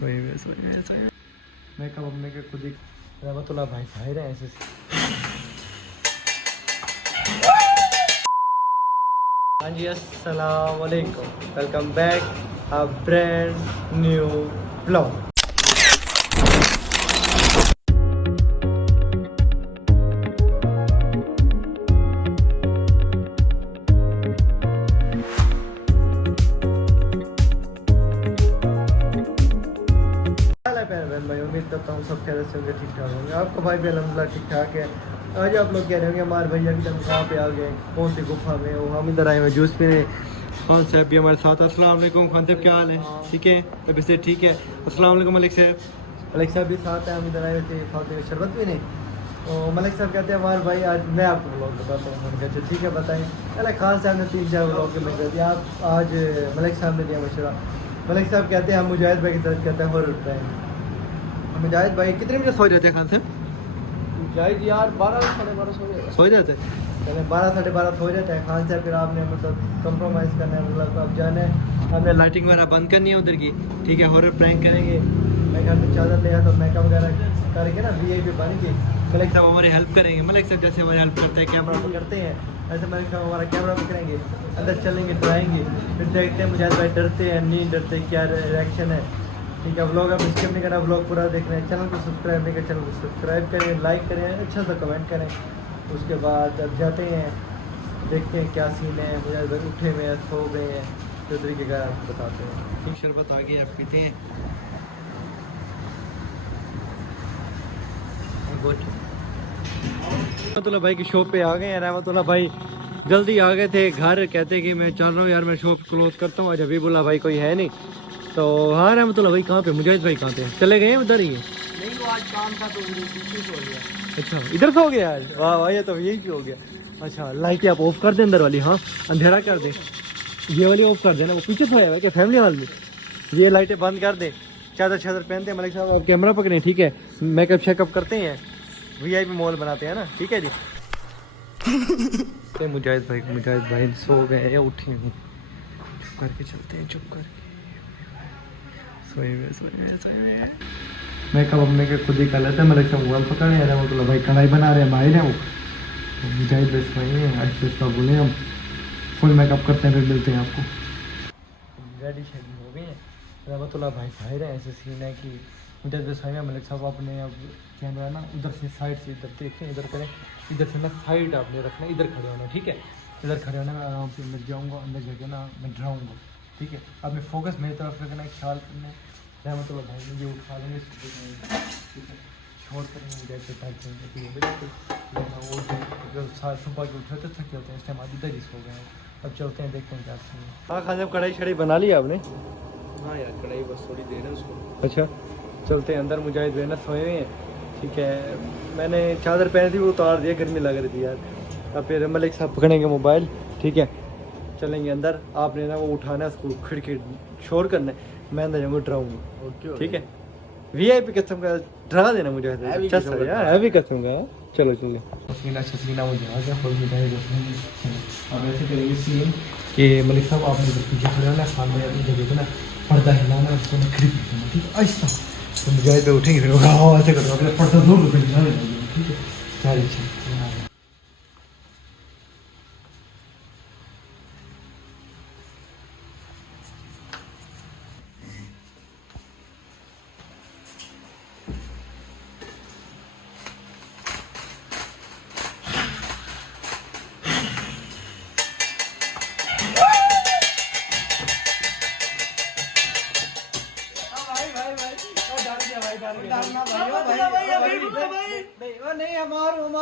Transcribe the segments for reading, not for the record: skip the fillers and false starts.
सोए मैं कब अपने के खुद ही रहमतुल्लाह भाई भाई रहे ऐसे। हाँ जी, अस्सलाम वालेकुम, welcome back a brand new blog. भाई उम्मीद करता हूँ सब खैर से होंगे, ठीक ठाक होंगे। आपका भाई भी अल्हम्दुलिल्लाह ठीक ठाक है। आज आप लोग कह रहे होंगे हमारे भैया की हम कहाँ पे आ गए, कौन सी गुफा में, वो हम इधर आए हुए जूस पीने। खान साहब भी हमारे साथ। अस्सलाम वालेकुम खान साहब, क्या हाल है? ठीक है, तब से ठीक है। अस्सलाम वालेकुम मलिक साहब। मलिक साहब भी साथ हैं, हम इधर आए हुए थे फातिमा शरबत पीने। तो मलिक साहब कहते हैं हमारे भाई आज मैं आपको ब्लॉग बताता हूँ। मैंने कहा ठीक है बताएं। पहले खान साहब ने 3-4 ब्लॉग के मैंने दिया, आप आज मलिक साहब ने दिया मशवरा। मलिक साहब कहते हैं हम मुजाहिद भाई के साथ कहते हैं हॉरर टाइम। मुजाहिद भाई कितने बजे सो जाते हैं खान साहब? मुजाहिद यार 12 साढ़े 12 सो जाते हैं, पहले 12 साढ़े 12 सो जाते हैं। खान साहब फिर आपने मतलब कंप्रोमाइज़ करना है, मतलब अब जाना है, आपने लाइटिंग वगैरह बंद करनी है उधर की, ठीक है। हॉरर प्रैंक करेंगे, मैं घर में चादर ले आता, मेकअप वगैरह करके ना VIP बन के मलिक साहब हमारी हेल्प करेंगे। मलिक साहब जैसे हमारी हेल्प करते हैं कैमरा पर करते हैं, ऐसे मलिक साहब हमारा कैमरा पर करेंगे, अंदर चलेंगे, डराएंगे, फिर देखते हैं मुजाहिद भाई डरते हैं नहीं डरते, क्या रिएक्शन है, ठीक है। व्लॉग आप स्किप नहीं करना, व्लॉग पूरा देखना है। चैनल को सब्सक्राइब नहीं करें, चैनल को सब्सक्राइब करें, लाइक करें, अच्छा सा कमेंट करें। उसके बाद अब जाते हैं, देखते हैं क्या सीन है। मुजाहिद भाई उठे हुए हैं, सो गए हैं, तो तरीके का आपको बताते हैं। ठीक, शरबत आ गई, आप पीते हैं। रहमतुल्लाह भाई की शॉप पे आ गए हैं। रहमतुल्लाह भाई जल्दी आ गए थे घर, कहते कि मैं चल रहा हूँ यार, मैं शॉप क्लोज करता हूँ। आज हबीबुल्लाह भाई कोई है नहीं, तो हाँ रहमतुल्लाह भाई कहाँ पे, मुजाहिद भाई कहाँ पे चले गए हैं? उधर ही है। नहीं वो आज काम था तो हो गया। अच्छा, इधर से हो गया आज? वाह वाह, ये तो यही हो गया। अच्छा, लाइट आप ऑफ कर दें अंदर वाली, हाँ अंधेरा कर दें, ये वाली ऑफ कर देना। वो पीछे सोया हुआ है क्या फैमिली हॉल में? ये लाइटें बंद कर दें, चादर चादर पहनते हैं। मलिक साहब आप कैमरा पकड़ें, ठीक है। मेकअप शेकअप करते हैं, VIP मॉल बनाते हैं ना, ठीक है जी। मुजाहिद भाई सो गए या उठे हैं? चुप करके चलते हैं, चुप करके। सोए मेकअप अपने के खुद ही कर लेते हैं। मलिक साहब मोबाइल पकड़ रहे हैं, मतलब भाई कढ़ाई बना रहे हैं, माहिर है वो। मुजाहिद भाई सोए हैं, ऐसे बोले हम फुल मेकअप करते हैं, फिर मिलते हैं आपको। रेडी शेडी हो गए हैं, रहमतुल्लाह भाई भाई रहे। ऐसे सीन है कि मुजाहिद भाई सोए हैं, मलिक साहब अपने अब कैमरा ना उधर से साइड से इधर देखें, इधर करें, इधर से ना साइड आपने रखना, इधर खड़े होना, ठीक है। इधर खड़े होना, मैं आराम से अंदर जाऊँगा, अंदर जाके ना मैं डराऊँगा, ठीक है। आपने फोकस मेरी तरफ रखना है, ख्याल करना है। रहमतुल्लाह भाई मुझे उठा लेंगे, ठीक है, छोड़ करेंगे जैसे बिल्कुल। वो सुबह के उठे तो थके होते हैं, इस टाइम इधर ही सो गए हैं। अब चलते हैं, देखते हैं क्या सीन है। हाँ खान साहब, कढ़ाई शढ़ाई बना ली आपने? हाँ यार कढ़ाई बस थोड़ी देर है उसको। अच्छा, चलते हैं अंदर। मुजाहिद भाई ना सोए हुए हैं, ठीक है। मैंने चादर पहनी थी, वो उतार दिया, गर्मी लग रही थी यार। अब फिर मलिक साहब पकड़ेंगे मोबाइल, ठीक है, चलेंगे अंदर। आपने ना वो उठाना है, उसको खिड़की शोर करना है, मैं अंदर जाऊँगा, डराऊँगा, ठीक है। VIP कसम का डरा देना मुझे, अच्छा सा यार, हैवी कसम का। चलो चलो, पसीना शसीना मुझे आ गया फुल मुजाहिद। अब ऐसे करेंगे सीन कि मलिक साहब आपने इधर पीछे खड़े होना, सामने जगह पे ना पर्दा हिलाना, उसको ना खिड़की करना, ठीक है, ऐसा। तो मुजाहिद पे उठेंगे, फिर ऐसे करो, अपने पर्दा दूर रुकेंगे, ठीक है। सारी चीज़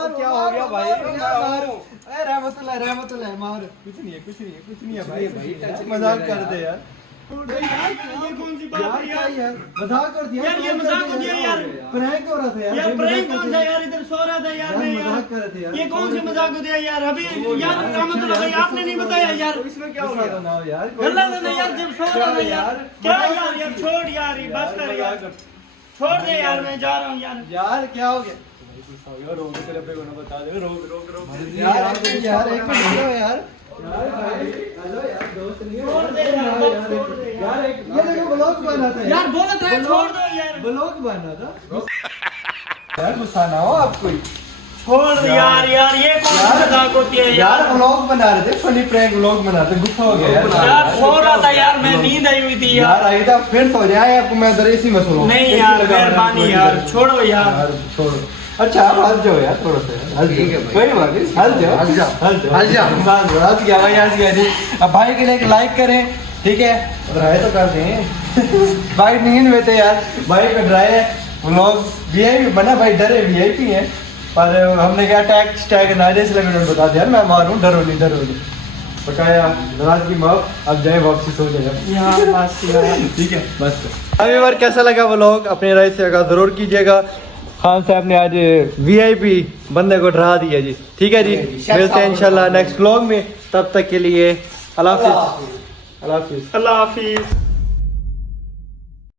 क्या हो गया भाई? रहमतुल्लाह मार, कुछ नहीं है भाई, मजाक कर दे यार। ये कौन सी बात है यार, मजाक कर दिया यार, ये मजाक हो गया यार। प्रैंक हो रहा था यार प्रैंक कौन सा यार, इधर सो रहा था यार मैं यार, मजाक कर रहे थे यार। ये कौन सी मजाक हो गया यार? अभी यार रहमतुल्लाह भाई आपने नहीं बताया यार, इसमें क्या हो गया यार? गलत है यार, जब सो रहा था यार। क्या यार छोड़ यार, बस कर यार, छोड़ दे यार, मैं जा रहा हूँ यार। यार क्या हो गया? रोक तेरे पे को ना बता दे, रोक यार, एक मिनट यार। छोड़ दे यार, बस छोड़ दे यार। ये देखो ब्लॉग बना था यार बोला था छोड़ दो यार। ब्लॉग बना था यार, गुस्सा ना हो आपको। छोड़ दे यार ये कौन सी मजाक होती है यार यार। व्लॉग बना रहे थे, फनी प्रैंक व्लॉग बना रहे थे, गुस्सा हो गया यार सो रहा था यार, मैं नींद आई हुई थी यार। यार। आई था फिर सो जाए आपको, मैं इधर इसी में सो नहीं यार मेहरबानी यार, छोड़ो यार। छोड़ो। अच्छा आप हंस जाओ यार थोड़ा सा, हंस ठीक है जाओ, भाई। कोई बात नहीं, हंस जाओ हंस जाओ। हंस जाओ हंस जाओ। हंस गया भाई, हंस गया जी। अब भाई के लिए एक लाइक करें, ठीक है, ड्राई तो कर दें भाई नींद में थे यार, भाई का ड्राई है व्लॉग। वीआईपी बना भाई, डरे वीआईपी है, पर हमने क्या टैग नारे से लगे बता दिया मैं मारूं, डरो नहीं बकाया नाराजगी माफ। अब जाए वापसी सो जाए यार बस यार। ठीक है बस। अभी बार कैसा लगा व्लॉग अपनी राय से आगाह जरूर कीजिएगा। खान साहब ने आज वीआईपी बंदे को डरा दिया जी। ठीक है जी, मिलते हैं इंशाल्लाह नेक्स्ट व्लॉग में, तब तक के लिए अल्लाह हाफिज। अल्लाह हाफिज।